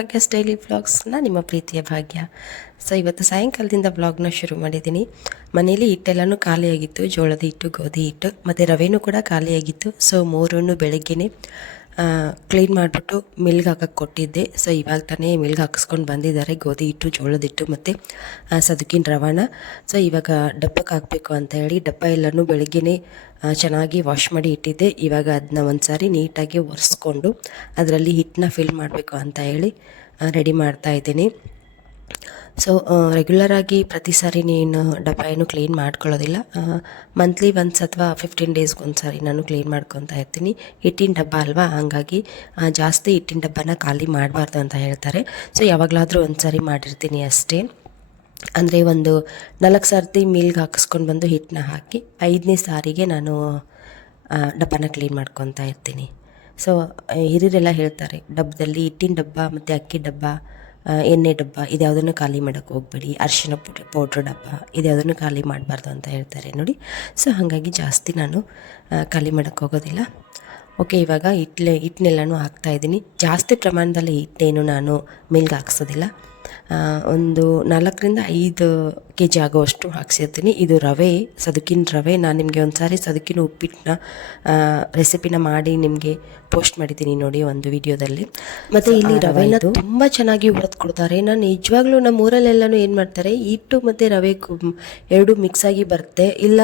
ಭಾಗ್ಯ ಸ್ಟೈಲಿ ವ್ಲಾಗ್ಸ್ನ ನಿಮ್ಮ ಪ್ರೀತಿಯ ಭಾಗ್ಯ. ಸೊ ಇವತ್ತು ಸಾಯಂಕಾಲದಿಂದ ವ್ಲಾಗ್ನ ಶುರು ಮಾಡಿದ್ದೀನಿ. ಮನೇಲಿ ಹಿಟ್ಟೆಲ್ಲನೂ ಖಾಲಿಯಾಗಿತ್ತು, ಜೋಳದ ಹಿಟ್ಟು, ಗೋಧಿ ಹಿಟ್ಟು, ಮತ್ತು ರವೆನೂ ಕೂಡ ಖಾಲಿಯಾಗಿತ್ತು. ಸೊ ಮೂರನ್ನು ಬೆಳಗ್ಗೆನೇ ಕ್ಲೀನ್ ಮಾಡಿಬಿಟ್ಟು ಮಿಲ್ಗೆ ಹಾಕಕ್ಕೆ ಕೊಟ್ಟಿದ್ದೆ. ಸೊ ಇವಾಗ ತಾನೇ ಮಿಲ್ಗೆ ಹಾಕಿಸ್ಕೊಂಡು ಬಂದಿದ್ದಾರೆ, ಗೋಧಿ ಹಿಟ್ಟು, ಜೋಳದ ಹಿಟ್ಟು ಮತ್ತು ಸದುಕಿನ ರವಾನ. ಸೊ ಇವಾಗ ಡಬ್ಬಕ್ಕೆ ಹಾಕಬೇಕು ಅಂತ ಹೇಳಿ ಡಬ್ಬ ಎಲ್ಲನೂ ಬೆಳಗ್ಗೆನೇ ಚೆನ್ನಾಗಿ ವಾಶ್ ಮಾಡಿ ಇಟ್ಟಿದ್ದೆ. ಇವಾಗ ಅದನ್ನ ಒಂದು ಸಾರಿ ನೀಟಾಗಿ ಒರೆಸ್ಕೊಂಡು, ಅದರಲ್ಲಿ ಹಿಟ್ಟನ್ನ ಫಿಲ್ ಮಾಡಬೇಕು ಅಂತ ಹೇಳಿ ರೆಡಿ ಮಾಡ್ತಾ ಇದ್ದೀನಿ. ಸೊ ರೆಗ್ಯುಲರಾಗಿ ಪ್ರತಿ ಸಾರಿ ನೀನು ಡಬ್ಬ ಏನು ಕ್ಲೀನ್ ಮಾಡ್ಕೊಳ್ಳೋದಿಲ್ಲ ಮಂತ್ಲಿ ಒನ್ಸ್ ಅಥವಾ ಫಿಫ್ಟೀನ್ ಡೇಸ್ಗೆ ಒಂದು ಸಾರಿ ನಾನು ಕ್ಲೀನ್ ಮಾಡ್ಕೊತಾ ಇರ್ತೀನಿ. ಹಿಟ್ಟಿನ ಡಬ್ಬ ಅಲ್ವಾ? ಹಾಗಾಗಿ ಜಾಸ್ತಿ ಹಿಟ್ಟಿನ ಡಬ್ಬನ ಖಾಲಿ ಮಾಡಬಾರ್ದು ಅಂತ ಹೇಳ್ತಾರೆ. ಸೊ ಯಾವಾಗಲಾದರೂ ಒಂದು ಸಾರಿ ಮಾಡಿರ್ತೀನಿ ಅಷ್ಟೇ. ಅಂದರೆ ಒಂದು ನಾಲ್ಕು ಸರ್ತಿ ಮೀಲ್ಗೆ ಹಾಕಿಸ್ಕೊಂಡು ಬಂದು ಹಿಟ್ಟನ್ನ ಹಾಕಿ ಐದನೇ ಸಾರಿಗೆ ನಾನು ಡಬ್ಬನ ಕ್ಲೀನ್ ಮಾಡ್ಕೊತಾ ಇರ್ತೀನಿ. ಸೊ ಹಿರಿಯರೆಲ್ಲ ಹೇಳ್ತಾರೆ, ಡಬ್ಬದಲ್ಲಿ ಹಿಟ್ಟಿನ ಡಬ್ಬ ಮತ್ತು ಅಕ್ಕಿ ಡಬ್ಬ ಎಣ್ಣೆ ಡಬ್ಬ ಇದ್ಯಾವುದನ್ನು ಖಾಲಿ ಮಾಡೋಕ್ಕೆ ಹೋಗಬೇಡಿ. ಅರಿಶಿನ ಪುಡಿ ಪೌಡ್ರ್ ಡಬ್ಬ ಇದ್ಯಾವುದನ್ನು ಖಾಲಿ ಮಾಡಬಾರ್ದು ಅಂತ ಹೇಳ್ತಾರೆ ನೋಡಿ. ಸೊ ಹಾಗಾಗಿ ಜಾಸ್ತಿ ನಾನು ಖಾಲಿ ಮಾಡೋಕ್ಕೆ ಹೋಗೋದಿಲ್ಲ. ಓಕೆ, ಇವಾಗ ಹಿಟ್ಲೆ ಹಿಟ್ಟನ್ನೆಲ್ಲನೂ ಹಾಕ್ತಾಯಿದ್ದೀನಿ ಜಾಸ್ತಿ ಪ್ರಮಾಣದಲ್ಲಿ ಹಿಟ್ಟೇನು ನಾನು ಮಿಲ್ಗೆ ಹಾಕ್ಸೋದಿಲ್ಲ. ಒಂದು ನಾಲ್ಕರಿಂದ ಐದು ಕೆ ಜಿ ಆಗೋವಷ್ಟು ಹಾಕ್ಸಿರ್ತೀನಿ. ಇದು ರವೆ ಸದುಕಿನ ರವೆ. ನಾನು ನಿಮಗೆ ಒಂದು ಸಾರಿ ಸದುಕಿನ ಉಪ್ಪಿಟ್ಟನ್ನ ರೆಸಿಪಿನ ಮಾಡಿ ನಿಮಗೆ ಪೋಸ್ಟ್ ಮಾಡಿದ್ದೀನಿ ನೋಡಿ ಒಂದು ವಿಡಿಯೋದಲ್ಲಿ. ಮತ್ತು ಇಲ್ಲಿ ರವೆನ ತುಂಬ ಚೆನ್ನಾಗಿ ಹುರಿದು ಕೊಡ್ತಾರೆ. ನಾನು ನಿಜವಾಗ್ಲೂ ನಮ್ಮ ಊರಲ್ಲೆಲ್ಲನೂ ಏನು ಮಾಡ್ತಾರೆ ಹಿಟ್ಟು ಮತ್ತು ರವೆ ಎರಡು ಮಿಕ್ಸ್ ಆಗಿ ಬರುತ್ತೆ. ಇಲ್ಲ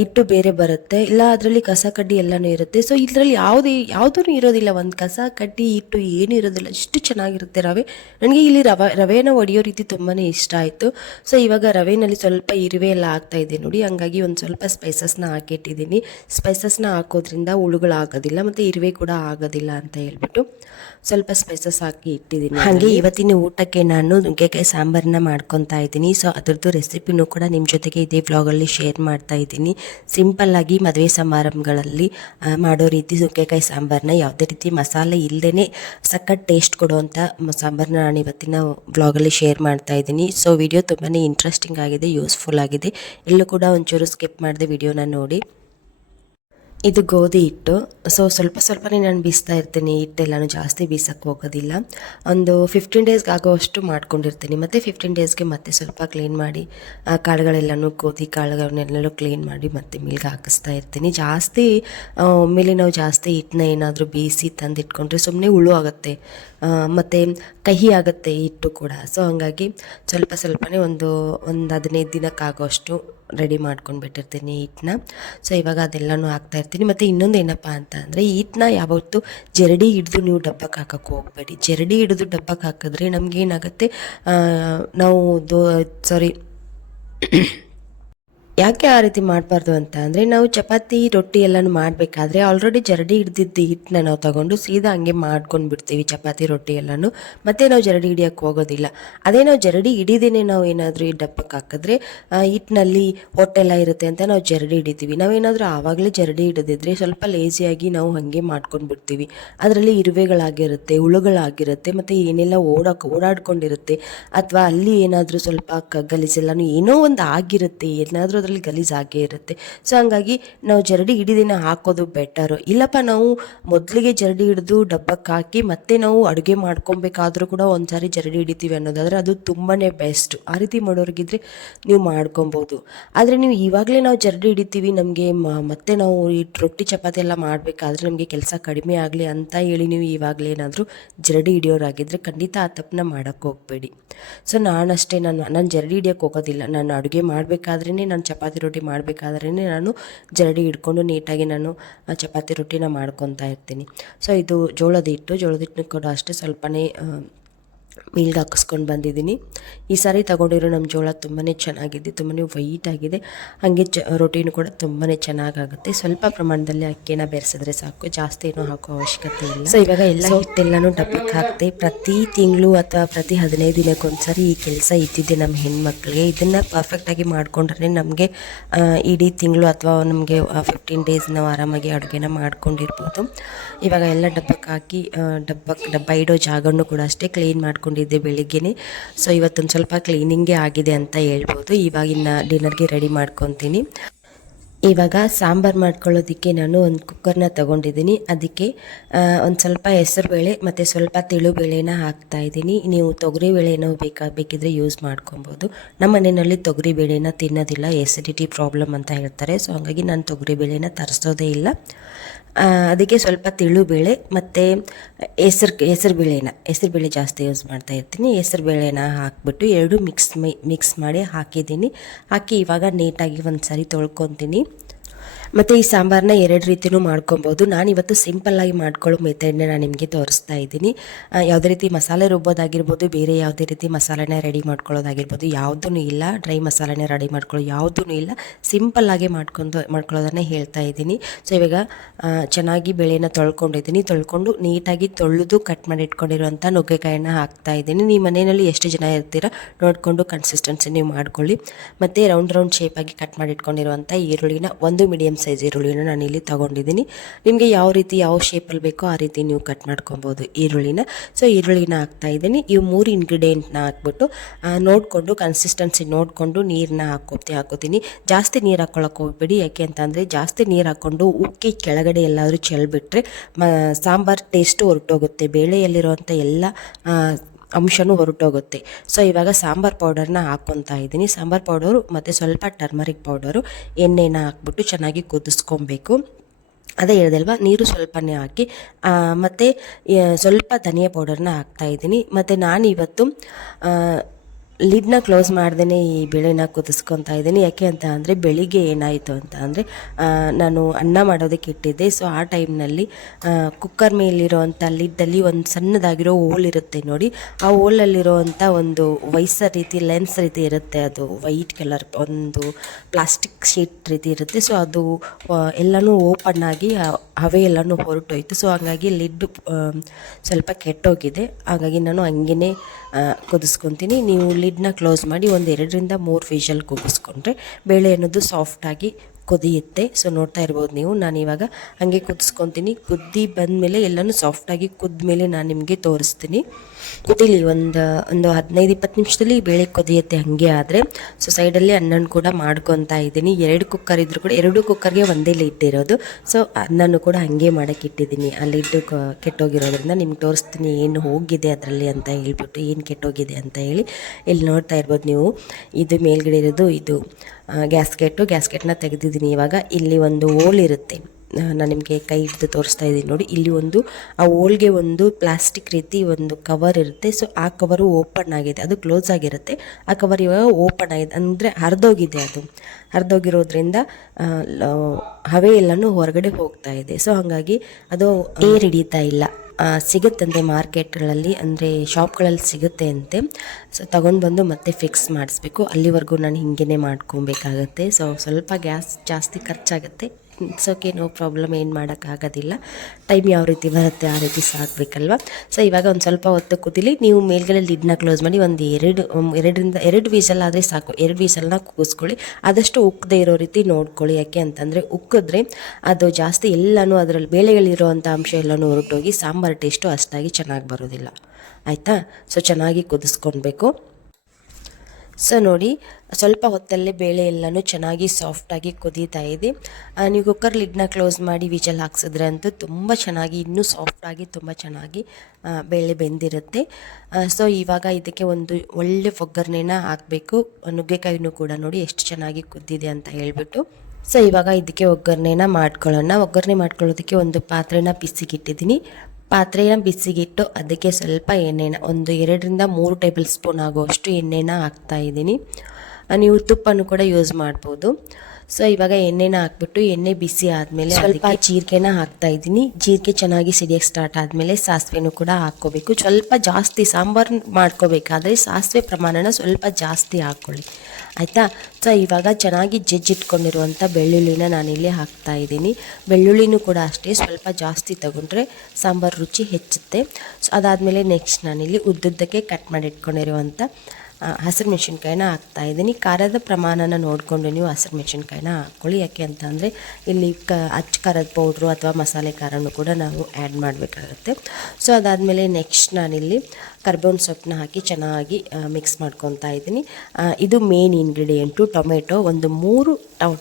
ಹಿಟ್ಟು ಬೇರೆ ಬರುತ್ತೆ. ಇಲ್ಲ ಅದರಲ್ಲಿ ಕಸ ಕಡ್ಡಿ ಎಲ್ಲನೂ ಇರುತ್ತೆ. ಸೊ ಇದರಲ್ಲಿ ಯಾವುದೇ ಯಾವುದೂ ಇರೋದಿಲ್ಲ. ಒಂದು ಕಸ ಕಡ್ಡಿ ಹಿಟ್ಟು ಏನೂ ಇರೋದಿಲ್ಲ. ಇಷ್ಟು ಚೆನ್ನಾಗಿರುತ್ತೆ ರವೆ. ನನಗೆ ಇಲ್ಲಿ ರವೆ ರವೆನ ಒಡೆಯೋ ರೀತಿ ತುಂಬಾ ಇಷ್ಟ ಆಯಿತು. ಸೊ ಇವಾಗ ರವೆನಲ್ಲಿ ಸ್ವಲ್ಪ ಇರುವೆ ಎಲ್ಲ ಆಗ್ತಾ ಇದೆ ನೋಡಿ. ಹಂಗಾಗಿ ಒಂದು ಸ್ವಲ್ಪ ಸ್ಪೈಸಸ್ನ ಹಾಕಿಟ್ಟಿದ್ದೀನಿ. ಸ್ಪೈಸಸ್ನ ಹಾಕೋದ್ರಿಂದ ಹುಳುಗಳಾಗೋದಿಲ್ಲ ಮತ್ತು ಇರುವೆ ಕೂಡ ಆಗೋದಿಲ್ಲ ಅಂತ ಹೇಳ್ಬಿಟ್ಟು ಸ್ವಲ್ಪ ಸ್ಪೈಸಸ್ ಹಾಕಿ ಇಟ್ಟಿದ್ದೀನಿ ಹಾಗೆ ಇವತ್ತಿನ ಊಟಕ್ಕೆ ನಾನು ನುಗ್ಗೆಕಾಯಿ ಸಾಂಬಾರನ್ನ ಮಾಡ್ಕೊತಾ ಇದ್ದೀನಿ. ಸೊ ಅದರದ್ದು ರೆಸಿಪಿನೂ ಕೂಡ ನಿಮ್ಮ ಜೊತೆಗೆ ಇದೇ ವ್ಲಾಗಲ್ಲಿ ಶೇರ್ ಮಾಡ್ತಾ ಇದ್ದೀನಿ. ಸಿಂಪಲ್ ಆಗಿ ಮದುವೆ ಸಮಾರಂಭಗಳಲ್ಲಿ ಮಾಡೋ ರೀತಿ ನುಗ್ಗೆಕಾಯಿ ಸಾಂಬಾರನ್ನ ಯಾವುದೇ ರೀತಿ ಮಸಾಲೆ ಇಲ್ಲದೇ ಸಖತ್ ಟೇಸ್ಟ್ ಕೊಡುವಂಥ ಸಾಂಬಾರನ್ನ ನಾನು ಇವತ್ತಿನ ವ್ಲಾಗಲ್ಲಿ ಶೇರ್ ಮಾಡ್ತಾ ಇದ್ದೀನಿ. ಸೊ ವಿಡಿಯೋ ತುಂಬಾ ಇಂಟ್ರೆಸ್ಟಿಂಗ್ ಆಗಿದೆ ಯೂಸ್ಫುಲ್ ಆಗಿದೆ. ಎಲ್ಲೂ ಕೂಡ ಒಂಚೂರು ಸ್ಕಿಪ್ ಮಾಡಿದೆ ವಿಡಿಯೋನ ನೋಡಿ. ಇದು ಗೋಧಿ ಹಿಟ್ಟು. ಸೊ ಸ್ವಲ್ಪ ಸ್ವಲ್ಪನೇ ನಾನು ಬೀಸ್ತಾ ಇರ್ತೀನಿ. ಹಿಟ್ಟೆಲ್ಲನೂ ಜಾಸ್ತಿ ಬೀಸಕ್ಕೆ ಹೋಗೋದಿಲ್ಲ. ಒಂದು ಫಿಫ್ಟೀನ್ ಡೇಸ್ಗೆ ಆಗೋವಷ್ಟು ಮಾಡ್ಕೊಂಡಿರ್ತೀನಿ. ಮತ್ತು ಫಿಫ್ಟೀನ್ ಡೇಸ್ಗೆ ಮತ್ತೆ ಸ್ವಲ್ಪ ಕ್ಲೀನ್ ಮಾಡಿ, ಆ, ಕಾಳುಗಳೆಲ್ಲನೂ ಗೋಧಿ ಕಾಳುಗಳನ್ನೆಲ್ಲನೂ ಕ್ಲೀನ್ ಮಾಡಿ ಮತ್ತೆ ಮಿಲ್ಗೆ ಹಾಕಿಸ್ತಾ ಇರ್ತೀನಿ. ಜಾಸ್ತಿ ಒಮ್ಮೆಲೆ ನಾವು ಜಾಸ್ತಿ ಹಿಟ್ಟನ್ನ ಏನಾದರೂ ಬೀಸಿ ತಂದಿಟ್ಕೊಂಡ್ರೆ ಸುಮ್ಮನೆ ಹುಳು ಆಗುತ್ತೆ. ಮತ್ತು ಕಹಿ ಆಗುತ್ತೆ ಹಿಟ್ಟು ಕೂಡ. ಸೊ ಹಾಗಾಗಿ ಸ್ವಲ್ಪ ಸ್ವಲ್ಪನೇ ಒಂದು ಒಂದು ಹದಿನೈದು ದಿನಕ್ಕಾಗೋಷ್ಟು ರೆಡಿ ಮಾಡ್ಕೊಂಡು ಬಿಟ್ಟಿರ್ತೀನಿ ಹಿಟ್ಟನ್ನ ಸೊ ಇವಾಗ ಅದೆಲ್ಲನೂ ಹಾಕ್ತಾ ಇರ್ತೀನಿ. ಮತ್ತು ಇನ್ನೊಂದು ಏನಪ್ಪ ಅಂತ ಅಂದರೆ ಹಿಟ್ಟನ್ನ ಯಾವತ್ತು ಜರಡಿ ಹಿಡಿದು ನೀವು ಡಬ್ಬಕ್ಕೆ ಹಾಕಕ್ಕೆ ಹೋಗಬೇಡಿ. ಜರಡಿ ಹಿಡಿದು ಡಬ್ಬಕ್ಕೆ ಹಾಕಿದ್ರೆ ನಮಗೇನಾಗುತ್ತೆ ನಾವು ದೋ ಸಾರಿ ಯಾಕೆ ಆ ರೀತಿ ಮಾಡಬಾರ್ದು ಅಂತ ಅಂದರೆ ನಾವು ಚಪಾತಿ, ರೊಟ್ಟಿ ಎಲ್ಲನೂ ಮಾಡಬೇಕಾದ್ರೆ ಆಲ್ರೆಡಿ ಜರಡಿ ಹಿಡ್ದಿದ್ದ ಹಿಟ್ಟನ್ನ ನಾವು ತಗೊಂಡು ಸೀದಾ ಹಂಗೆ ಮಾಡ್ಕೊಂಡು ಬಿಡ್ತೀವಿ ಚಪಾತಿ, ರೊಟ್ಟಿ ಎಲ್ಲನೂ. ಮತ್ತೆ ನಾವು ಜರಡಿ ಹಿಡಿಯೋಕ್ಕೆ ಹೋಗೋದಿಲ್ಲ. ಅದೇ ನಾವು ಜರಡಿ ಹಿಡಿದೇನೆ ನಾವು ಏನಾದರೂ ಈ ಡಬ್ಬಕ್ಕೆ ಹಾಕಿದ್ರೆ ಹಿಟ್ಟಿನಲ್ಲಿ ಹೊಟ್ಟೆಲ್ಲ ಇರುತ್ತೆ ಅಂತ ನಾವು ಜರಡಿ ಹಿಡಿತೀವಿ. ನಾವೇನಾದರೂ ಆವಾಗಲೇ ಜರಡಿ ಹಿಡಿದಿದ್ರೆ ಸ್ವಲ್ಪ ಲೇಸಿಯಾಗಿ ನಾವು ಹಾಗೆ ಮಾಡ್ಕೊಂಡು ಬಿಡ್ತೀವಿ. ಅದರಲ್ಲಿ ಇರುವೆಗಳಾಗಿರುತ್ತೆ, ಹುಳುಗಳಾಗಿರುತ್ತೆ, ಮತ್ತು ಏನೆಲ್ಲ ಓಡಾಕ, ಓಡಾಡ್ಕೊಂಡಿರುತ್ತೆ. ಅಥವಾ ಅಲ್ಲಿ ಏನಾದರೂ ಸ್ವಲ್ಪ ಗಲೀಸೆಲ್ಲನೂ ಏನೋ ಒಂದು ಆಗಿರುತ್ತೆ. ಏನಾದರೂ ಅದರಲ್ಲಿ ಗಲೀಜಾಗೇ ಇರುತ್ತೆ. ಸೊ ಹಂಗಾಗಿ ನಾವು ಜರಡಿ ಹಿಡಿದಿನ ಹಾಕೋದು ಬೆಟರು ಇಲ್ಲಪ್ಪ, ನಾವು ಮೊದಲಿಗೆ ಜರಡಿ ಹಿಡಿದು ಡಬ್ಬಕ್ಕೆ ಹಾಕಿ ಮತ್ತೆ ನಾವು ಅಡುಗೆ ಮಾಡ್ಕೊಬೇಕಾದ್ರೂ ಕೂಡ ಒಂದ್ಸಾರಿ ಜರಡಿ ಹಿಡಿತೀವಿ ಅನ್ನೋದಾದರೆ ಅದು ತುಂಬಾ ಬೆಸ್ಟ್ ಆ ರೀತಿ ಮಾಡೋರಿಗಿದ್ರೆ ನೀವು ಮಾಡ್ಕೊಬೋದು. ಆದರೆ ನೀವು ಇವಾಗಲೇ ನಾವು ಜರಡಿ ಹಿಡಿತೀವಿ, ನಮಗೆ ಮತ್ತೆ ನಾವು ಈ ರೊಟ್ಟಿ ಚಪಾತಿ ಎಲ್ಲ ಮಾಡಬೇಕಾದ್ರೆ ನಮಗೆ ಕೆಲಸ ಕಡಿಮೆ ಆಗಲಿ ಅಂತ ಹೇಳಿ ನೀವು ಇವಾಗಲೇ ಏನಾದರೂ ಜರಡಿ ಹಿಡಿಯೋರಾಗಿದ್ದರೆ ಖಂಡಿತ ಆ ತಪ್ಪನ್ನ ಮಾಡೋಕ್ಕೆ ಹೋಗಬೇಡಿ. ಸೊ ನಾನಷ್ಟೇ, ನಾನು ನಾನು ಜರಡಿ ಹಿಡಿಯೋಕ್ಕೆ ಹೋಗೋದಿಲ್ಲ. ನಾನು ಅಡುಗೆ ಮಾಡಬೇಕಾದ್ರೇ ನಾನು ಚಪಾತಿ ರೊಟ್ಟಿ ಮಾಡಬೇಕಾದ್ರೇ ನಾನು ಜರಡಿ ಹಿಡ್ಕೊಂಡು ನೀಟಾಗಿ ನಾನು ಚಪಾತಿ ರೊಟ್ಟಿನ ಮಾಡ್ಕೊತಾ ಇರ್ತೀನಿ. ಸೊ ಇದು ಜೋಳದ ಹಿಟ್ಟು. ಜೋಳದ ಹಿಟ್ಟನ್ನು ಕೂಡ ಅಷ್ಟೇ ಸ್ವಲ್ಪನೇ ಮೀಲ್ಗೆ ಹಾಕಿಸ್ಕೊಂಡು ಬಂದಿದ್ದೀನಿ. ಈ ಸಾರಿ ತಗೊಂಡಿರೋ ನಮ್ಮ ಜೋಳ ತುಂಬಾ ಚೆನ್ನಾಗಿದೆ ತುಂಬಾ ವೈಟ್ ಆಗಿದೆ. ಹಾಗೆ ಚ ರೊಟೀನು ಕೂಡ ತುಂಬಾ ಚೆನ್ನಾಗಾಗುತ್ತೆ. ಸ್ವಲ್ಪ ಪ್ರಮಾಣದಲ್ಲಿ ಅಕ್ಕಿನ ಬೆರೆಸಿದ್ರೆ ಸಾಕು. ಜಾಸ್ತಿ ಏನೂ ಹಾಕೋ ಅವಶ್ಯಕತೆ ಇಲ್ಲ. ಸೊ ಇವಾಗ ಎಲ್ಲ ಹಿಟ್ಟೆಲ್ಲನೂ ಡಬ್ಬಕ್ಕೆ ಹಾಕ್ತೆ ಪ್ರತಿ ತಿಂಗಳು ಅಥವಾ ಪ್ರತಿ ಹದಿನೈದು ದಿನಕ್ಕೊಂದ್ಸರಿ ಈ ಕೆಲಸ ಇದ್ದಿದ್ದೆ ನಮ್ಮ ಹೆಣ್ಮಕ್ಳಿಗೆ. ಇದನ್ನು ಪರ್ಫೆಕ್ಟಾಗಿ ಮಾಡಿಕೊಂಡ್ರೆ ನಮಗೆ ಇಡೀ ತಿಂಗಳು ಅಥವಾ ನಮಗೆ ಫಿಫ್ಟೀನ್ ಡೇಸ್ ನಾವು ಆರಾಮಾಗಿ ಅಡುಗೆನ ಮಾಡ್ಕೊಂಡಿರ್ಬೋದು. ಇವಾಗ ಎಲ್ಲ ಡಬ್ಬಕ್ಕೆ ಹಾಕಿ ಡಬ್ಬಕ್ಕೆ ಡಬ್ಬ ಇಡೋ ಜಾಗನೂ ಕೂಡ ಅಷ್ಟೇ ಕ್ಲೀನ್ ಮಾಡ್ಕೊಂಡಿದ್ದೆ ಬೆಳಿಗ್ಗೆ ಸೊ ಇವತ್ತೊಂದು ಸ್ವಲ್ಪ ಕ್ಲೀನಿಂಗೇ ಆಗಿದೆ ಅಂತ ಹೇಳ್ಬೋದು. ಇವಾಗಿನ ಡಿನ್ನರ್ಗೆ ರೆಡಿ ಮಾಡ್ಕೊತೀನಿ. ಇವಾಗ ಸಾಂಬಾರು ಮಾಡ್ಕೊಳ್ಳೋದಕ್ಕೆ ನಾನು ಒಂದು ಕುಕ್ಕರ್ನ ತಗೊಂಡಿದ್ದೀನಿ. ಅದಕ್ಕೆ ಒಂದು ಸ್ವಲ್ಪ ಹೆಸರುಬೇಳೆ ಮತ್ತು ಸ್ವಲ್ಪ ತಿಳುಬೇಳೆನ ಹಾಕ್ತಾ ಇದ್ದೀನಿ. ನೀವು ತೊಗರಿಬೇಳೆನೋ ಬೇಕಾ, ಬೇಕಿದ್ರೆ ಯೂಸ್ ಮಾಡ್ಕೊಬೋದು. ನಮ್ಮ ಮನೆಯಲ್ಲಿ ತೊಗರಿಬೇಳೆನ ತಿನ್ನೋದಿಲ್ಲ ಎಸಿಡಿಟಿ ಪ್ರಾಬ್ಲಮ್ ಅಂತ ಹೇಳ್ತಾರೆ. ಸೊ ಹಾಗಾಗಿ ನಾನು ತೊಗರಿಬೇಳೆನ ತರಿಸೋದೇ ಇಲ್ಲ. ಅದಕ್ಕೆ ಸ್ವಲ್ಪ ತಿಳುಬೇಳೆ ಮತ್ತು ಹೆಸರು ಹೆಸರು ಬೇಳೆನ ಹೆಸರು ಬೇಳೆ ಜಾಸ್ತಿ ಯೂಸ್ ಮಾಡ್ತಾ ಇರ್ತೀನಿ. ಹೆಸರು ಬೇಳೆನ ಹಾಕ್ಬಿಟ್ಟು ಎರಡು ಮಿಕ್ಸ್ ಮಿಕ್ಸ್ ಮಾಡಿ ಹಾಕಿದ್ದೀನಿ. ಹಾಕಿ ಇವಾಗ ನೀಟಾಗಿ ಒಂದು ಸರಿ ತೊಳ್ಕೊತೀನಿ. ಮತ್ತು ಈ ಸಾಂಬಾರನ್ನ ಎರಡು ರೀತಿಯೂ ಮಾಡ್ಕೊಬೋದು. ನಾನು ಇವತ್ತು ಸಿಂಪಲ್ಲಾಗಿ ಮಾಡ್ಕೊಳ್ಳೋ ಮೆಥಡ್ನ ನಾನು ನಿಮಗೆ ತೋರಿಸ್ತಾ ಇದ್ದೀನಿ. ಯಾವುದೇ ರೀತಿ ಮಸಾಲೆ ರುಬ್ಬೋದಾಗಿರ್ಬೋದು, ಬೇರೆ ಯಾವುದೇ ರೀತಿ ಮಸಾಲೆನ ರೆಡಿ ಮಾಡ್ಕೊಳ್ಳೋದಾಗಿರ್ಬೋದು ಯಾವುದೂ ಇಲ್ಲ. ಡ್ರೈ ಮಸಾಲೆನೇ ರೆಡಿ ಮಾಡ್ಕೊಳ್ಳೋ ಯಾವುದೂ ಇಲ್ಲ. ಸಿಂಪಲ್ಲಾಗಿ ಮಾಡ್ಕೊಂಡು, ಮಾಡ್ಕೊಳ್ಳೋದನ್ನ ಹೇಳ್ತಾ ಇದ್ದೀನಿ. ಸೊ ಇವಾಗ ಚೆನ್ನಾಗಿ ಬೆಳೆಯನ್ನು ತೊಳ್ಕೊಂಡಿದ್ದೀನಿ. ತೊಳ್ಕೊಂಡು ನೀಟಾಗಿ ತೊಳೆದು ಕಟ್ ಮಾಡಿ ಇಟ್ಕೊಂಡಿರುವಂಥ ಹಾಕ್ತಾ ಇದ್ದೀನಿ. ನಿಮ್ಮ ಮನೆಯಲ್ಲಿ ಎಷ್ಟು ಜನ ಇರ್ತೀರ, ನೋಡಿಕೊಂಡು ಕನ್ಸಿಸ್ಟೆನ್ಸಿ ನೀವು ಮಾಡ್ಕೊಳ್ಳಿ. ಮತ್ತು ರೌಂಡ್ ರೌಂಡ್ ಶೇಪಾಗಿ ಕಟ್ ಮಾಡಿ ಇಟ್ಕೊಂಡಿರುವಂಥ ಈರುಳ್ಳಿನ ಒಂದು ಮೀಡಿಯಮ್ ಸೈಜ್ ಈರುಳ್ಳಿನ ಇಲ್ಲಿ ತಗೊಂಡಿದ್ದೀನಿ. ನಿಮಗೆ ಯಾವ ರೀತಿ, ಯಾವ ಶೇಪಲ್ಲಿ ಬೇಕೋ ಆ ರೀತಿ ನೀವು ಕಟ್ ಮಾಡ್ಕೊಬೋದು ಈರುಳ್ಳಿನ. ಸೊ ಈರುಳ್ಳಿನ ಹಾಕ್ತಾ ಇದ್ದೀನಿ. ಇವು ಮೂರು ಇಂಗ್ರೀಡಿಯೆಂಟ್ನ ಹಾಕ್ಬಿಟ್ಟು ನೋಡಿಕೊಂಡು ಕನ್ಸಿಸ್ಟೆನ್ಸಿ ನೋಡಿಕೊಂಡು ನೀರನ್ನ ಹಾಕೋತಿ, ಹಾಕೋತೀನಿ. ಜಾಸ್ತಿ ನೀರು ಹಾಕ್ಕೊಳಕ್ಕೆ ಹೋಗ್ಬೇಡಿ. ಯಾಕೆ ಅಂತಂದರೆ ಜಾಸ್ತಿ ನೀರು ಹಾಕ್ಕೊಂಡು ಉಕ್ಕಿ ಕೆಳಗಡೆ ಎಲ್ಲಾದರೂ ಚೆಲ್ಬಿಟ್ರೆ, ಮ, ಸಾಂಬಾರು ಟೇಸ್ಟು ಹೊರಟೋಗುತ್ತೆ. ಬೇಳೆಯಲ್ಲಿರುವಂಥ ಎಲ್ಲ ಆ, ಅಂಶನೂ ಹೊರಟೋಗುತ್ತೆ. ಸೊ ಇವಾಗ ಸಾಂಬಾರ್ ಪೌಡರ್ನ ಹಾಕ್ಕೊತಾ ಇದ್ದೀನಿ. ಸಾಂಬಾರ್ ಪೌಡರು ಮತ್ತು ಸ್ವಲ್ಪ ಟರ್ಮರಿಕ್ ಪೌಡರು ಎಣ್ಣೆನ ಹಾಕ್ಬಿಟ್ಟು ಚೆನ್ನಾಗಿ ಕುದಿಸ್ಕೊಬೇಕು. ಅದೇ ಹೇಳ್ದಲ್ವ ನೀರು ಸ್ವಲ್ಪನೇ ಹಾಕಿ ಮತ್ತು ಸ್ವಲ್ಪ ಧನಿಯಾ ಪೌಡರ್ನ ಹಾಕ್ತಾ ಇದ್ದೀನಿ. ಮತ್ತು ನಾನಿವತ್ತು ಲಿಡ್ನ ಕ್ಲೋಸ್ ಮಾಡ್ದೇ ಈ ಬೆಳೆನ ಕುದಿಸ್ಕೊತಾ ಇದ್ದೀನಿ. ಯಾಕೆ ಅಂತ ಅಂದರೆ, ಬೆಳಿಗ್ಗೆ ಏನಾಯಿತು ಅಂತ ಅಂದರೆ ನಾನು ಅನ್ನ ಮಾಡೋದಕ್ಕೆ ಇಟ್ಟಿದ್ದೆ. ಸೊ ಆ ಟೈಮ್ನಲ್ಲಿ ಕುಕ್ಕರ್ ಮೇಲಿರೋವಂಥ ಲಿಡ್ಡಲ್ಲಿ ಒಂದು ಸಣ್ಣದಾಗಿರೋ ಹೋಲ್ ಇರುತ್ತೆ ನೋಡಿ. ಆ ಹೋಲಲ್ಲಿರೋವಂಥ ಒಂದು ವಯಸ್ಸ ರೀತಿ ಲೆನ್ಸ್ ರೀತಿ ಇರುತ್ತೆ. ಅದು ವೈಟ್ ಕಲರ್ ಒಂದು ಪ್ಲಾಸ್ಟಿಕ್ ಶೀಟ್ ರೀತಿ ಇರುತ್ತೆ. ಸೊ ಅದು ಎಲ್ಲನೂ ಓಪನ್ ಆಗಿ ಹವೆ ಎಲ್ಲನೂ ಹೊರಟೋಯ್ತು. ಸೊ ಹಾಗಾಗಿ ಲಿಡ್ ಸ್ವಲ್ಪ ಕೆಟ್ಟೋಗಿದೆ. ಹಾಗಾಗಿ ನಾನು ಹಂಗೇ ಕುದಿಸ್ಕೊತೀನಿ. ನೀವು ಲಿಡ್ನ ಕ್ಲೋಸ್ ಮಾಡಿ ಒಂದು ಎರಡರಿಂದ ಮೂರು ಫೀಶಲ್ ಕೂಗಿಸ್ಕೊಂಡ್ರೆ ಬೇಳೆ ಅನ್ನೋದು ಸಾಫ್ಟಾಗಿ ಕುದಿಯುತ್ತೆ. ಸೊ ನೋಡ್ತಾ ಇರ್ಬೋದು ನೀವು. ನಾನು ಇವಾಗ ಹಾಗೆ ಕುದಿಸ್ಕೊತೀನಿ. ಕುದ್ದಿ ಬಂದಮೇಲೆ ಎಲ್ಲನೂ ಸಾಫ್ಟಾಗಿ ಕುದ್ದ ಮೇಲೆ ನಾನು ನಿಮಗೆ ತೋರಿಸ್ತೀನಿ. ಕುದೀಲಿ ಒಂದು ಒಂದು ಹದಿನೈದು, ಇಪ್ಪತ್ತು ನಿಮಿಷದಲ್ಲಿ ಬೇಳೆ ಕುದಿಯುತ್ತೆ ಹಾಗೆ ಆದರೆ, ಸೊ ಸೈಡಲ್ಲಿ ಅನ್ನನ ಕೂಡ ಮಾಡ್ಕೊತಾ ಇದ್ದೀನಿ. ಎರಡು ಕುಕ್ಕರ್ ಇದ್ರು ಕೂಡ, ಎರಡು ಕುಕ್ಕರ್ಗೆ ಒಂದೇ ಲಿಟ್ಟಿರೋದು ಸೊ ಅನ್ನನೂ ಕೂಡ ಹಾಗೆ ಮಾಡೋಕ್ಕೆ ಇಟ್ಟಿದ್ದೀನಿ. ಲಿಡ್ ಕೆಟ್ಟೋಗಿರೋದ್ರಿಂದ ನಿಮ್ಗೆ ತೋರಿಸ್ತೀನಿ ಏನು ಹೋಗಿದೆ ಅದರಲ್ಲಿ ಅಂತ ಹೇಳ್ಬಿಟ್ಟು, ಏನು ಕೆಟ್ಟೋಗಿದೆ ಅಂತ ಹೇಳಿ ಇಲ್ಲಿ ನೋಡ್ತಾ ಇರ್ಬೋದು ನೀವು. ಇದು ಮೇಲ್ಗಡೆ ಇರೋದು ಇದು ಗ್ಯಾಸ್ಕೆಟು ಗ್ಯಾಸ್ಕೆಟ್ನ ತೆಗೆದಿದ್ದೀನಿ ಇವಾಗ. ಇಲ್ಲಿ ಒಂದು ಹೋಲ್ ಇರುತ್ತೆ. ನಾನು ನಿಮಗೆ ಕೈ ಹಿಡಿದು ತೋರಿಸ್ತಾ ಇದ್ದೀನಿ. ನೋಡಿ, ಇಲ್ಲಿ ಒಂದು, ಆ ಹೋಲ್ಗೆ ಒಂದು ಪ್ಲಾಸ್ಟಿಕ್ ರೀತಿ ಒಂದು ಕವರ್ ಇರುತ್ತೆ. ಸೊ ಆ ಕವರು ಓಪನ್ ಆಗಿದೆ. ಅದು ಕ್ಲೋಸ್ ಆಗಿರುತ್ತೆ. ಆ ಕವರ್ ಇವಾಗ ಓಪನ್ ಆಗಿದೆ. ಅಂದರೆ ಹರಿದೋಗಿದೆ ಅದು. ಹರಿದೋಗಿರೋದ್ರಿಂದ ಹವೆ ಎಲ್ಲನೂ ಹೊರಗಡೆ ಹೋಗ್ತಾ ಇದೆ. ಸೊ ಹಾಗಾಗಿ ಅದು ಏರ್ ಹಿಡಿತಾ ಇಲ್ಲ. ಸಿಗುತ್ತೆ ಸಿಗುತ್ತಂತೆ ಮಾರ್ಕೆಟ್ಗಳಲ್ಲಿ, ಅಂದರೆ ಶಾಪ್ಗಳಲ್ಲಿ ಸಿಗುತ್ತೆ ಅಂತೆ. ಸೊ ತಗೊಂಡು ಬಂದು ಮತ್ತೆ ಫಿಕ್ಸ್ ಮಾಡಿಸ್ಬೇಕು. ಅಲ್ಲಿವರೆಗೂ ನಾನು ಹಿಂಗೆ ಮಾಡ್ಕೊಬೇಕಾಗತ್ತೆ. ಸೊ ಸ್ವಲ್ಪ ಗ್ಯಾಸ್ ಜಾಸ್ತಿ ಖರ್ಚಾಗುತ್ತೆ. ಇಟ್ಸ್ ಓಕೆ ನೋ ಪ್ರಾಬ್ಲಮ್, ಏನು ಮಾಡೋಕ್ಕಾಗೋದಿಲ್ಲ ಟೈಮ್ ಯಾವ ರೀತಿ ಬರುತ್ತೆ ಆ ರೀತಿ ಸಾಕಬೇಕಲ್ವ? ಸೊ ಇವಾಗ ಒಂದು ಸ್ವಲ್ಪ ಹೊತ್ತು ಕುದಿಲಿ ನೀವು ಮೇಲ್ಗಡೆ ಲಿಡ್ನ ಕ್ಲೋಸ್ ಮಾಡಿ ಒಂದು ಎರಡು ಎರಡರಿಂದ, ಎರಡು ವೀಸಲ್ ಆದರೆ ಸಾಕು. ಎರಡು ವೀಸಲ್ನ ಕೂಗಿಸ್ಕೊಳ್ಳಿ ಆದಷ್ಟು ಉಕ್ಕದೇ ಇರೋ ರೀತಿ ನೋಡ್ಕೊಳ್ಳಿ. ಯಾಕೆ ಅಂತಂದರೆ ಉಕ್ಕಿದ್ರೆ ಅದು ಜಾಸ್ತಿ ಎಲ್ಲನೂ ಅದರಲ್ಲಿ ಬೇಳೆಗಳಿರುವಂಥ ಅಂಶ ಎಲ್ಲನೂ ಹೊರಟೋಗಿ ಸಾಂಬಾರು ಟೇಸ್ಟು ಅಷ್ಟಾಗಿ ಚೆನ್ನಾಗಿ ಬರೋದಿಲ್ಲ. ಆಯಿತಾ? ಸೊ ಚೆನ್ನಾಗಿ ಕುದಿಸ್ಕೊಳ್ಬೇಕು ಸೊ ನೋಡಿ ಸ್ವಲ್ಪ ಹೊತ್ತಲ್ಲೇ ಬೇಳೆ ಎಲ್ಲನೂ ಚೆನ್ನಾಗಿ ಸಾಫ್ಟಾಗಿ ಕುದೀತಾ ಇದೆ. ನೀವು ಕುಕ್ಕರ್ ಲಿಡ್ನ ಕ್ಲೋಸ್ ಮಾಡಿ ವಿಜಲ್ ಹಾಕ್ಸಿದ್ರೆ ಅಂತೂ ತುಂಬ ಚೆನ್ನಾಗಿ, ಇನ್ನೂ ಸಾಫ್ಟಾಗಿ ತುಂಬ ಚೆನ್ನಾಗಿ ಬೇಳೆ ಬೆಂದಿರುತ್ತೆ. ಸೊ ಇವಾಗ ಇದಕ್ಕೆ ಒಂದು ಒಳ್ಳೆ ಒಗ್ಗರಣೆನ ಹಾಕಬೇಕು. ನುಗ್ಗೆಕಾಯಿನೂ ಕೂಡ ನೋಡಿ ಎಷ್ಟು ಚೆನ್ನಾಗಿ ಕುದ್ದಿದೆ ಅಂತ ಹೇಳಿಬಿಟ್ಟು. ಸೊ ಇವಾಗ ಇದಕ್ಕೆ ಒಗ್ಗರಣೆನ ಮಾಡ್ಕೊಳ್ಳೋಣ. ಒಗ್ಗರಣೆ ಮಾಡ್ಕೊಳ್ಳೋದಕ್ಕೆ ಒಂದು ಪಾತ್ರೆನ ಬಿಸಿಗಿಟ್ಟಿದ್ದೀನಿ. ಪಾತ್ರೆನ ಬಿಸಿಗಿಟ್ಟು ಅದಕ್ಕೆ ಸ್ವಲ್ಪ ಎಣ್ಣೆನ, ಒಂದು ಎರಡರಿಂದ ಮೂರು ಟೇಬಲ್ ಸ್ಪೂನ್ ಆಗುವಷ್ಟು ಎಣ್ಣೆನ ಹಾಕ್ತಾ ಇದ್ದೀನಿ. ನೀವು ತುಪ್ಪನೂ ಕೂಡ ಯೂಸ್ ಮಾಡ್ಬೋದು. ಸೊ ಇವಾಗ ಎಣ್ಣೆನ ಹಾಕ್ಬಿಟ್ಟು ಎಣ್ಣೆ ಬಿಸಿ ಆದಮೇಲೆ ಸ್ವಲ್ಪ ಜೀರಿಗೆನ ಹಾಕ್ತಾ ಇದ್ದೀನಿ. ಜೀರಿಗೆ ಚೆನ್ನಾಗಿ ಸಿಡಿಯೋಕ್ಕೆ ಸ್ಟಾರ್ಟ್ ಆದಮೇಲೆ ಸಾಸಿವೆನೂ ಕೂಡ ಹಾಕ್ಕೋಬೇಕು. ಸ್ವಲ್ಪ ಜಾಸ್ತಿ ಸಾಂಬಾರು ಮಾಡ್ಕೋಬೇಕಾದ್ರೆ ಸಾಸಿವೆ ಪ್ರಮಾಣನ ಸ್ವಲ್ಪ ಜಾಸ್ತಿ ಹಾಕ್ಕೊಳ್ಳಿ. ಆಯಿತಾ? ಸೊ ಇವಾಗ ಚೆನ್ನಾಗಿ ಜಜ್ಜಿಟ್ಕೊಂಡಿರುವಂಥ ಬೆಳ್ಳುಳ್ಳಿನ ನಾನಿಲ್ಲಿ ಹಾಕ್ತಾ ಇದ್ದೀನಿ. ಬೆಳ್ಳುಳ್ಳಿನೂ ಕೂಡ ಅಷ್ಟೇ ಸ್ವಲ್ಪ ಜಾಸ್ತಿ ತಗೊಂಡ್ರೆ ಸಾಂಬಾರು ರುಚಿ ಹೆಚ್ಚುತ್ತೆ. ಸೊ ಅದಾದಮೇಲೆ ನೆಕ್ಸ್ಟ್ ನಾನಿಲ್ಲಿ ಉದ್ದುದ್ದಕ್ಕೆ ಕಟ್ ಮಾಡಿ ಇಟ್ಕೊಂಡಿರುವಂಥ ಹಸಿರು ಮೆಣಸಿನ್ಕಾಯಿನ ಹಾಕ್ತಾ ಇದ್ದೀನಿ. ಖಾರದ ಪ್ರಮಾಣನ ನೋಡಿಕೊಂಡು ನೀವು ಹಸಿರು ಮೆಣಸಿನ್ಕಾಯಿನ ಹಾಕ್ಕೊಳ್ಳಿ. ಯಾಕೆ ಅಂತ ಅಂದರೆ ಇಲ್ಲಿ ಕ, ಅಚ್ಚ ಖಾರದ ಪೌಡ್ರು ಅಥವಾ ಮಸಾಲೆ ಖಾರನೂ ಕೂಡ ನಾವು ಆ್ಯಡ್ ಮಾಡಬೇಕಾಗತ್ತೆ. ಸೊ ಅದಾದಮೇಲೆ ನೆಕ್ಸ್ಟ್ ನಾನಿಲ್ಲಿ ಕರ್ಬೇವಿನ ಸೊಪ್ಪನ್ನ ಹಾಕಿ ಚೆನ್ನಾಗಿ ಮಿಕ್ಸ್ ಮಾಡ್ಕೊತಾ ಇದ್ದೀನಿ. ಇದು ಮೇನ್ ಇಂಗ್ರೀಡಿಯೆಂಟು ಟೊಮೆಟೊ. ಒಂದು ಮೂರು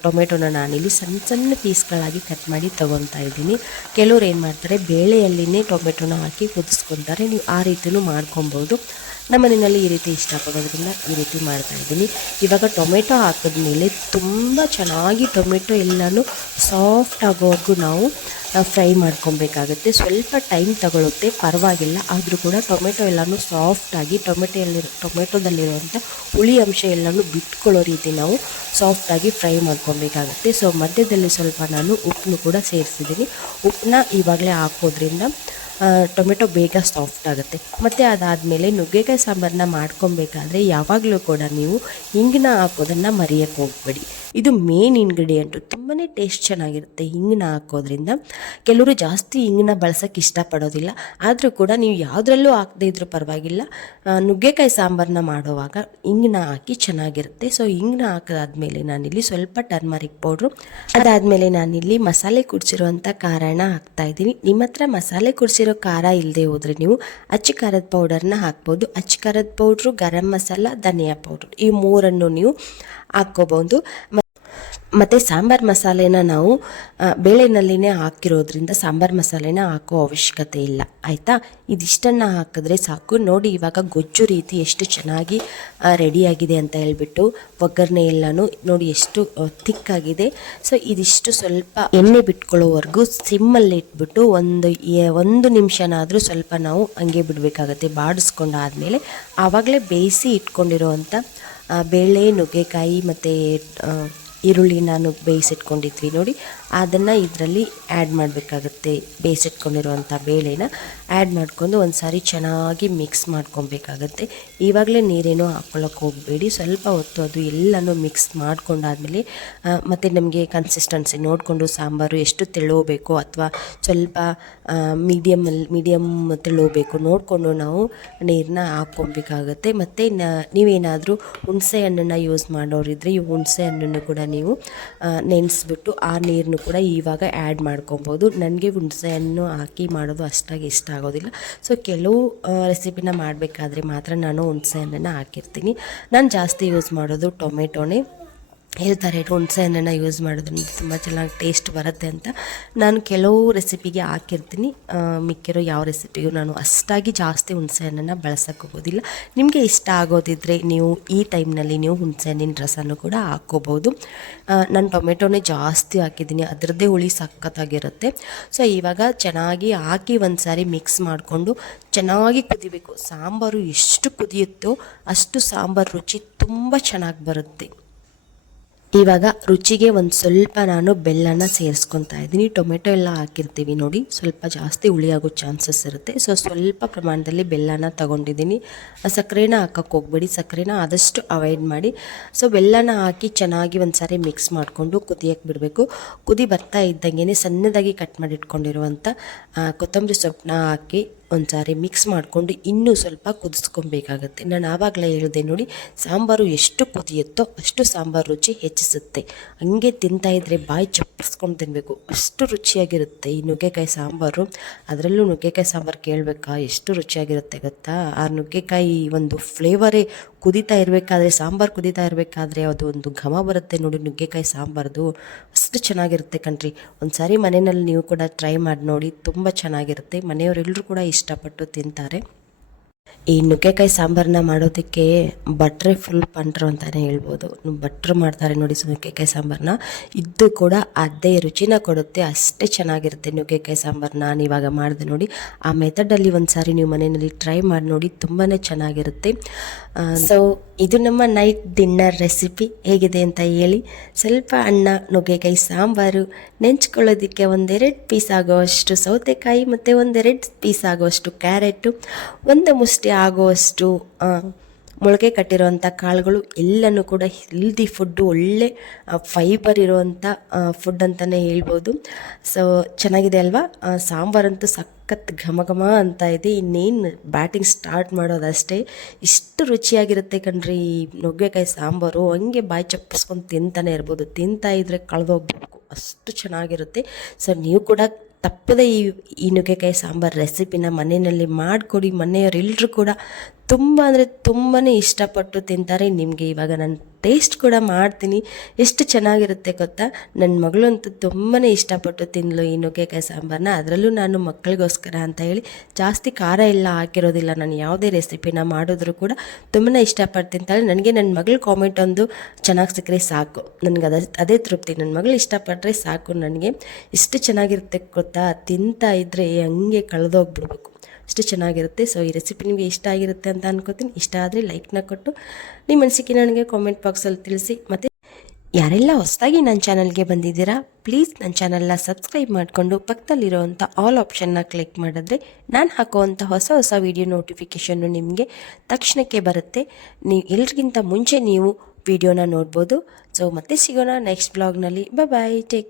ಟೊಮೆಟೊನ ನಾನಿಲ್ಲಿ ಸಣ್ಣ ಸಣ್ಣ ಪೀಸ್ಗಳಾಗಿ ಕಟ್ ಮಾಡಿ ತೊಗೊತಾ ಇದ್ದೀನಿ. ಕೆಲವ್ರು ಏನು ಮಾಡ್ತಾರೆ, ಬೇಳೆಯಲ್ಲಿನೇ ಟೊಮೆಟೊನ ಹಾಕಿ ಕುದಿಸ್ಕೊತಾರೆ. ನೀವು ಆ ರೀತಿಯೂ ಮಾಡ್ಕೊಬೋದು. ನಮ್ಮ ಮನೆಯಲ್ಲಿ ಈ ರೀತಿ ಇಷ್ಟಪಡೋದ್ರಿಂದ ಈ ರೀತಿ ಮಾಡ್ತಾ ಇದ್ದೀನಿ. ಇವಾಗ ಟೊಮೆಟೊ ಹಾಕಿದ್ಮೇಲೆ ತುಂಬ ಚೆನ್ನಾಗಿ ಟೊಮೆಟೊ ಎಲ್ಲನೂ ಸಾಫ್ಟ್ ಆಗೋವರೆಗೂ ನಾವು ಫ್ರೈ ಮಾಡ್ಕೊಬೇಕಾಗುತ್ತೆ. ಸ್ವಲ್ಪ ಟೈಮ್ ತಗೊಳುತ್ತೆ, ಪರವಾಗಿಲ್ಲ. ಆದರೂ ಕೂಡ ಟೊಮೆಟೊ ಎಲ್ಲನೂ ಸಾಫ್ಟಾಗಿ ಟೊಮೆಟೊಯಲ್ಲಿ ಟೊಮೆಟೊದಲ್ಲಿರುವಂಥ ಹುಳಿ ಅಂಶ ಎಲ್ಲನೂ ಬಿಟ್ಕೊಳ್ಳೋ ರೀತಿ ನಾವು ಸಾಫ್ಟಾಗಿ ಫ್ರೈ ಮಾಡ್ಕೊಬೇಕಾಗುತ್ತೆ. ಸೊ ಮಧ್ಯದಲ್ಲಿ ಸ್ವಲ್ಪ ನಾನು ಉಪ್ಪನ್ನು ಕೂಡ ಸೇರಿಸಿದ್ದೀನಿ. ಉಪ್ಪನ್ನ ಇವಾಗಲೇ ಹಾಕೋದ್ರಿಂದ ಟೊಮೆಟೊ ಬೇಗ ಸಾಫ್ಟ್ ಆಗುತ್ತೆ. ಮತ್ತು ಅದಾದಮೇಲೆ ನುಗ್ಗೆಕಾಯಿ ಸಾಂಬಾರನ್ನ ಮಾಡ್ಕೊಬೇಕಾದ್ರೆ ಯಾವಾಗಲೂ ಕೂಡ ನೀವು ಹಿಂಗನ್ನ ಹಾಕೋದನ್ನು ಮರೆಯೋಕ್ಕೆ ಹೋಗಬೇಡಿ. ಇದು ಮೇನ್ ಇಂಗ್ರೀಡಿಯೆಂಟು ತುಂಬಾ ಟೇಸ್ಟ್ ಚೆನ್ನಾಗಿರುತ್ತೆ ಹಿಂಗನ್ನ ಹಾಕೋದ್ರಿಂದ. ಕೆಲವರು ಜಾಸ್ತಿ ಹಿಂಗನ್ನ ಬಳಸೋಕ್ಕೆ ಇಷ್ಟಪಡೋದಿಲ್ಲ. ಆದರೂ ಕೂಡ ನೀವು ಯಾವುದ್ರಲ್ಲೂ ಹಾಕದೇ ಇದ್ರೂ ಪರವಾಗಿಲ್ಲ. ನುಗ್ಗೆಕಾಯಿ ಸಾಂಬಾರನ್ನ ಮಾಡುವಾಗ ಹಿಂಗನ್ನ ಹಾಕಿ ಚೆನ್ನಾಗಿರುತ್ತೆ. ಸೊ ಹಿಂಗನ್ನ ಹಾಕಿದಾದ್ಮೇಲೆ ನಾನಿಲ್ಲಿ ಸ್ವಲ್ಪ ಟರ್ಮರಿಕ್ ಪೌಡ್ರು ಅದಾದಮೇಲೆ ನಾನಿಲ್ಲಿ ಮಸಾಲೆ ಕುಡಿಸಿರುವಂಥ ಕಾರಣ ಹಾಕ್ತಾ ಇದ್ದೀನಿ. ನಿಮ್ಮ ಹತ್ರ ಮಸಾಲೆ ಕುಡಿಸಿರೋ ಖಾರ ಇಲ್ಲದೆ ಹೋದರೆ ನೀವು ಅಚ್ಚಿ ಖಾರದ ಪೌಡರ್ನ ಹಾಕ್ಬೋದು. ಅಚ್ಚಿ ಖಾರದ ಪೌಡ್ರು ಗರಂ ಮಸಾಲ, ಧನಿಯಾ ಪೌಡ್ರು ಈ ಮೂರನ್ನು ನೀವು ಹಾಕ್ಕೋಬೋದು ಮತ್ತು ಸಾಂಬಾರು ಮಸಾಲೆನ ನಾವು ಬೇಳೆನಲ್ಲಿನೇ ಹಾಕಿರೋದ್ರಿಂದ ಸಾಂಬಾರು ಮಸಾಲೆನ ಹಾಕೋ ಅವಶ್ಯಕತೆ ಇಲ್ಲ. ಆಯಿತಾ? ಇದಿಷ್ಟನ್ನು ಹಾಕಿದ್ರೆ ಸಾಕು. ನೋಡಿ ಇವಾಗ ಗೊಜ್ಜು ರೀತಿ ಎಷ್ಟು ಚೆನ್ನಾಗಿ ರೆಡಿಯಾಗಿದೆ ಅಂತ ಹೇಳ್ಬಿಟ್ಟು ಒಗ್ಗರಣೆ ಎಲ್ಲನೂ ನೋಡಿ ಎಷ್ಟು ತಿಕ್ಕಾಗಿದೆ ಸೊ ಇದಿಷ್ಟು ಸ್ವಲ್ಪ ಎಣ್ಣೆ ಬಿಟ್ಕೊಳ್ಳೋವರೆಗೂ ಸಿಮ್ಮಲ್ಲಿ ಇಟ್ಬಿಟ್ಟು ಒಂದು ಒಂದು ನಿಮಿಷನಾದರೂ ಸ್ವಲ್ಪ ನಾವು ಹಂಗೆ ಬಿಡಬೇಕಾಗತ್ತೆ ಬಾಡಿಸ್ಕೊಂಡಾದ್ಮೇಲೆ. ಆವಾಗಲೇ ಬೇಯಿಸಿ ಇಟ್ಕೊಂಡಿರೋವಂಥ ಆ, ಬೇಳೆ ನುಗ್ಗೆಕಾಯಿ ಮತ್ತು ಈರುಳ್ಳಿ ನಾನು ಬೇಯಿಸಿಟ್ಕೊಂಡಿದ್ವಿ ನೋಡಿ. ಅದನ್ನು ಇದರಲ್ಲಿ ಆ್ಯಡ್ ಮಾಡಬೇಕಾಗುತ್ತೆ. ಬೇಯಿಸಿಟ್ಕೊಂಡಿರುವಂಥ ಬೇಳೆನ ಆ್ಯಡ್ ಮಾಡ್ಕೊಂಡು ಒಂದು ಸಾರಿ ಚೆನ್ನಾಗಿ ಮಿಕ್ಸ್ ಮಾಡ್ಕೊಬೇಕಾಗತ್ತೆ. ಇವಾಗಲೇ ನೀರೇನೋ ಹಾಕ್ಕೊಳ್ಳೋಕೆ ಹೋಗಬೇಡಿ. ಸ್ವಲ್ಪ ಹೊತ್ತು ಅದು ಎಲ್ಲನೂ ಮಿಕ್ಸ್ ಮಾಡ್ಕೊಂಡಾದ್ಮೇಲೆ ಮತ್ತು ನಮಗೆ ಕನ್ಸಿಸ್ಟೆನ್ಸಿ ನೋಡಿಕೊಂಡು ಸಾಂಬಾರು ಎಷ್ಟು ತೆಳ್ಳೋಬೇಕು ಅಥವಾ ಸ್ವಲ್ಪ ಮೀಡಿಯಮಲ್ಲಿ ಮೀಡಿಯಮ್ ತೆಳೋಬೇಕು ನೋಡಿಕೊಂಡು ನಾವು ನೀರನ್ನ ಹಾಕ್ಕೊಬೇಕಾಗತ್ತೆ. ಮತ್ತು ನೀವೇನಾದರೂ ಹುಣಸೆ ಹಣ್ಣನ್ನು ಯೂಸ್ ಮಾಡೋರಿದ್ರೆ ಈ ಹುಣಸೆ ಹಣ್ಣನ್ನು ಕೂಡ ನೀವು ನೆನೆಸ್ಬಿಟ್ಟು ಆ ನೀರನ್ನು ಕೂಡ ಇವಾಗ ಆ್ಯಡ್ ಮಾಡ್ಕೊಬೋದು. ನನಗೆ ಹುಣಸೆ ಹಣ್ಣು ಹಾಕಿ ಮಾಡೋದು ಅಷ್ಟಾಗಿ ಇಷ್ಟ ಆಗೋದಿಲ್ಲ. ಸೊ ಕೆಲವು ರೆಸಿಪಿನ ಮಾಡಬೇಕಾದ್ರೆ ಮಾತ್ರ ನಾನು ಹುಣಸೆ ಹಣ್ಣನ್ನು ಹಾಕಿರ್ತೀನಿ. ನಾನು ಜಾಸ್ತಿ ಯೂಸ್ ಮಾಡೋದು ಟೊಮೆಟೊನೇ. ಹೇಳ್ತಾರೆ ಹುಣಸೆ ಹಣ್ಣನ್ನು ಯೂಸ್ ಮಾಡೋದ್ರಿಂದ ತುಂಬ ಚೆನ್ನಾಗಿ ಟೇಸ್ಟ್ ಬರುತ್ತೆ ಅಂತ ನಾನು ಕೆಲವು ರೆಸಿಪಿಗೆ ಹಾಕಿರ್ತೀನಿ. ಮಿಕ್ಕಿರೋ ಯಾವ ರೆಸಿಪಿಗೂ ನಾನು ಅಷ್ಟಾಗಿ ಜಾಸ್ತಿ ಹುಣಸೆ ಹಣ್ಣನ್ನು ಬಳಸೋಕೆ ಹೋಗೋದಿಲ್ಲ. ನಿಮಗೆ ಇಷ್ಟ ಆಗೋದಿದ್ರೆ ನೀವು ಈ ಟೈಮ್ನಲ್ಲಿ ನೀವು ಹುಣಸೆ ಹಣ್ಣಿನ ರಸನೂ ಕೂಡ ಹಾಕ್ಕೋಬೋದು ನಾನು ಟೊಮೆಟೊನೇ ಜಾಸ್ತಿ ಹಾಕಿದ್ದೀನಿ. ಅದರದ್ದೇ ಹುಳಿ ಸಖತ್ತಾಗಿರುತ್ತೆ. ಸೊ ಇವಾಗ ಚೆನ್ನಾಗಿ ಹಾಕಿ ಒಂದು ಸಾರಿ ಮಿಕ್ಸ್ ಮಾಡಿಕೊಂಡು ಚೆನ್ನಾಗಿ ಕುದಿಬೇಕು. ಸಾಂಬಾರು ಎಷ್ಟು ಕುದಿಯುತ್ತೋ ಅಷ್ಟು ಸಾಂಬಾರು ರುಚಿ ತುಂಬ ಚೆನ್ನಾಗಿ ಬರುತ್ತೆ. ಇವಾಗ ರುಚಿಗೆ ಒಂದು ಸ್ವಲ್ಪ ನಾನು ಬೆಲ್ಲನ ಸೇರಿಸ್ಕೊತಾ ಇದ್ದೀನಿ. ಟೊಮೆಟೊ ಎಲ್ಲ ಹಾಕಿರ್ತೀವಿ ನೋಡಿ. ಸ್ವಲ್ಪ ಜಾಸ್ತಿ ಹುಳಿ ಆಗೋ ಚಾನ್ಸಸ್ ಇರುತ್ತೆ. ಸೊ ಸ್ವಲ್ಪ ಪ್ರಮಾಣದಲ್ಲಿ ಬೆಲ್ಲನ ತಗೊಂಡಿದ್ದೀನಿ. ಸಕ್ಕರೆನ ಹಾಕಕ್ಕೆ ಹೋಗ್ಬೇಡಿ. ಸಕ್ಕರೆನ ಆದಷ್ಟು ಅವಾಯ್ಡ್ ಮಾಡಿ. ಸೊ ಬೆಲ್ಲನ ಹಾಕಿ ಚೆನ್ನಾಗಿ ಒಂದು ಸಾರಿ ಮಿಕ್ಸ್ ಮಾಡಿಕೊಂಡು ಕುದಿಯಕ್ಕೆ ಬಿಡಬೇಕು. ಕುದಿ ಬರ್ತಾ ಇದ್ದಂಗೆ ಸಣ್ಣದಾಗಿ ಕಟ್ ಮಾಡಿಟ್ಕೊಂಡಿರುವಂಥ ಕೊತ್ತಂಬರಿ ಸೊಪ್ಪನ್ನ ಹಾಕಿ ಒಂದು ಸಾರಿ ಮಿಕ್ಸ್ ಮಾಡಿಕೊಂಡು ಇನ್ನೂ ಸ್ವಲ್ಪ ಕುದಿಸ್ಕೊಬೇಕಾಗತ್ತೆ. ನಾನು ಆವಾಗಲೇ ಹೇಳಿದೆ ನೋಡಿ, ಸಾಂಬಾರು ಎಷ್ಟು ಕುದಿಯುತ್ತೋ ಅಷ್ಟು ಸಾಂಬಾರು ರುಚಿ ಹೆಚ್ಚಿಸುತ್ತೆ. ಹಂಗೆ ತಿಂತಾ ಇದ್ದರೆ ಬಾಯಿ ಚಪ್ಪರಿಸ್ಕೊಂಡು ತಿನ್ನಬೇಕು ಅಷ್ಟು ರುಚಿಯಾಗಿರುತ್ತೆ ಈ ನುಗ್ಗೆಕಾಯಿ ಸಾಂಬಾರು. ಅದರಲ್ಲೂ ನುಗ್ಗೆಕಾಯಿ ಸಾಂಬಾರು ಕೇಳಬೇಕಾ? ಎಷ್ಟು ರುಚಿಯಾಗಿರುತ್ತೆ ಗೊತ್ತಾ? ಆ ನುಗ್ಗೆಕಾಯಿ ಒಂದು ಫ್ಲೇವರೇ ಕುದೀತಾ ಇರಬೇಕಾದ್ರೆ, ಸಾಂಬಾರು ಕುದೀತಾ ಇರಬೇಕಾದ್ರೆ ಅದು ಒಂದು ಘಮ ಬರುತ್ತೆ ನೋಡಿ, ನುಗ್ಗೆಕಾಯಿ ಸಾಂಬಾರ್ದು. ಅಷ್ಟು ಚೆನ್ನಾಗಿರುತ್ತೆ ಕಣ್ರಿ. ಒಂದು ಸಾರಿ ಮನೆಯಲ್ಲಿ ನೀವು ಕೂಡ ಟ್ರೈ ಮಾಡಿ ನೋಡಿ, ತುಂಬ ಚೆನ್ನಾಗಿರುತ್ತೆ. ಮನೆಯವರೆಲ್ಲರೂ ಕೂಡ ಇಷ್ಟಪಟ್ಟು ತಿಂತಾರೆ. ಈ ನುಗ್ಗೆಕಾಯಿ ಸಾಂಬಾರನ್ನ ಮಾಡೋದಕ್ಕೆ ಭಟ್ರೆ ಫುಲ್ ಪಂಟ್ರು ಅಂತಲೇ ಹೇಳ್ಬೋದು. ಭಟ್ರು ಮಾಡ್ತಾರೆ ನೋಡಿ ಸೊ ನುಗ್ಗೆಕಾಯಿ ಸಾಂಬಾರನ್ನ ಇದು ಕೂಡ ಅದೇ ರುಚಿನ ಕೊಡುತ್ತೆ, ಅಷ್ಟೇ ಚೆನ್ನಾಗಿರುತ್ತೆ ನುಗ್ಗೆಕಾಯಿ ಸಾಂಬಾರನ್ನ ನಾನು ಇವಾಗ ಮಾಡಿದೆ ನೋಡಿ. ಆ ಮೆಥಡಲ್ಲಿ ಒಂದು ಸಾರಿ ನೀವು ಮನೆಯಲ್ಲಿ ಟ್ರೈ ಮಾಡಿ ನೋಡಿ ತುಂಬಾ ಚೆನ್ನಾಗಿರುತ್ತೆ. ಸೊ ಇದು ನಮ್ಮ ನೈಟ್ ಡಿನ್ನರ್ ರೆಸಿಪಿ ಹೇಗಿದೆ ಅಂತ ಹೇಳಿ, ಸ್ವಲ್ಪ ಅನ್ನ, ನುಗ್ಗೆಕಾಯಿ ಸಾಂಬಾರು ನೆಂಚ್ಕೊಳ್ಳೋದಕ್ಕೆ ಒಂದೆರಡು ಪೀಸ್ ಆಗೋವಷ್ಟು ಸೌತೆಕಾಯಿ ಮತ್ತು ಒಂದೆರಡು ಪೀಸ್ ಆಗುವಷ್ಟು ಕ್ಯಾರೆಟು, ಒಂದು ಮುಷ್ಟಿ ಆಗುವಷ್ಟು ಆ, ಮೊಳಕೆ ಕಟ್ಟಿರೋವಂಥ ಕಾಳುಗಳು ಎಲ್ಲನೂ ಕೂಡ ಹೆಲ್ದಿ ಫುಡ್ಡು ಒಳ್ಳೆ ಫೈಬರ್ ಇರುವಂಥ ಫುಡ್ ಅಂತಲೇ ಹೇಳ್ಬೋದು. ಸೊ ಚೆನ್ನಾಗಿದೆ ಅಲ್ವಾ? ಸಾಂಬಾರಂತೂ ಸಖತ್ ಘಮ ಘಮ ಅಂತ ಇದೆ. ಇನ್ನೇನು ಬ್ಯಾಟಿಂಗ್ ಸ್ಟಾರ್ಟ್ ಮಾಡೋದಷ್ಟೇ. ಇಷ್ಟು ರುಚಿಯಾಗಿರುತ್ತೆ ಕಣ್ರಿ ಈ ನುಗ್ಗೆಕಾಯಿ ಸಾಂಬಾರು. ಹಂಗೆ ಬಾಯಿ ಚಪ್ಪಿಸ್ಕೊಂಡು ತಿಂತಾನೆ ಇರ್ಬೋದು. ತಿಂತಾ ಇದ್ರೆ ಕಳೆದೋಗ್ಬೇಕು ಅಷ್ಟು ಚೆನ್ನಾಗಿರುತ್ತೆ. ಸೊ ನೀವು ಕೂಡ ತಪ್ಪದೆ ಈ ಈ ನುಗ್ಗೆಕಾಯಿ ಸಾಂಬಾರು ರೆಸಿಪಿನ ಮನೆಯಲ್ಲಿ ಮಾಡಿಕೊಡಿ. ಮನೆಯವರೆಲ್ಲರೂ ಕೂಡ ತುಂಬ ಅಂದರೆ ತುಂಬಾ ಇಷ್ಟಪಟ್ಟು ತಿಂತಾರೆ. ನಿಮಗೆ ಇವಾಗ ನಾನು ಟೇಸ್ಟ್ ಕೂಡ ಮಾಡ್ತೀನಿ. ಎಷ್ಟು ಚೆನ್ನಾಗಿರುತ್ತೆ ಗೊತ್ತಾ? ನನ್ನ ಮಗಳಂತೂ ತುಂಬಾ ಇಷ್ಟಪಟ್ಟು ತಿಂದಳು ಈ ನುಗ್ಗೆಕಾಯಿ ಸಾಂಬಾರನ್ನ ಅದರಲ್ಲೂ ನಾನು ಮಕ್ಕಳಿಗೋಸ್ಕರ ಅಂತ ಹೇಳಿ ಜಾಸ್ತಿ ಖಾರ ಎಲ್ಲ ಹಾಕಿರೋದಿಲ್ಲ. ನಾನು ಯಾವುದೇ ರೆಸಿಪಿನ ಮಾಡಿದ್ರು ಕೂಡ ತುಂಬಾ ಇಷ್ಟಪಟ್ಟು ತಿಂತಾಳೆ. ನನಗೆ ನನ್ನ ಮಗಳ ಕಾಮೆಂಟ್ ಒಂದು ಚೆನ್ನಾಗಿ ಸಿಕ್ಕರೆ ಸಾಕು. ನನಗೆ ಅದ, ಅದೇ ತೃಪ್ತಿ. ನನ್ನ ಮಗಳು ಇಷ್ಟಪಟ್ಟರೆ ಸಾಕು ನನಗೆ. ಎಷ್ಟು ಚೆನ್ನಾಗಿರುತ್ತೆ ಗೊತ್ತಾ? ತಿಂತಾ ಇದ್ದರೆ ಹಂಗೆ ಕಳೆದೋಗ್ಬಿಡ್ಬೇಕು. ಅಷ್ಟು ಚೆನ್ನಾಗಿರುತ್ತೆ. ಸೊ ಈ ರೆಸಿಪಿ ನಿಮಗೆ ಇಷ್ಟ ಆಗಿರುತ್ತೆ ಅಂತ ಅನ್ಕೋತೀನಿ. ಇಷ್ಟ ಆದರೆ ಲೈಕ್ನ ಕೊಟ್ಟು ನಿಮ್ಮ ಅನಿಸಿಕೆ ನನಗೆ ಕಾಮೆಂಟ್ ಬಾಕ್ಸಲ್ಲಿ ತಿಳಿಸಿ. ಮತ್ತು ಯಾರೆಲ್ಲ ಹೊಸದಾಗಿ ನನ್ನ ಚಾನಲ್ಗೆ ಬಂದಿದ್ದೀರಾ ಪ್ಲೀಸ್ ನನ್ನ ಚಾನಲ್ನ ಸಬ್ಸ್ಕ್ರೈಬ್ ಮಾಡಿಕೊಂಡು ಪಕ್ಕದಲ್ಲಿರೋವಂಥ ಆಲ್ ಆಪ್ಷನ್ನ ಕ್ಲಿಕ್ ಮಾಡಿದ್ರೆ ನಾನು ಹಾಕುವಂಥ ಹೊಸ ಹೊಸ ವೀಡಿಯೋ ನೋಟಿಫಿಕೇಷನ್ನು ನಿಮಗೆ ತಕ್ಷಣಕ್ಕೆ ಬರುತ್ತೆ. ನೀವು ಎಲ್ರಿಗಿಂತ ಮುಂಚೆ ನೀವು ವಿಡಿಯೋನ ನೋಡ್ಬೋದು. ಸೊ ಮತ್ತೆ ಸಿಗೋಣ ನೆಕ್ಸ್ಟ್ ಬ್ಲಾಗ್ನಲ್ಲಿ ಬಾಯ್ ಟೇಕ್ ಕೇರ್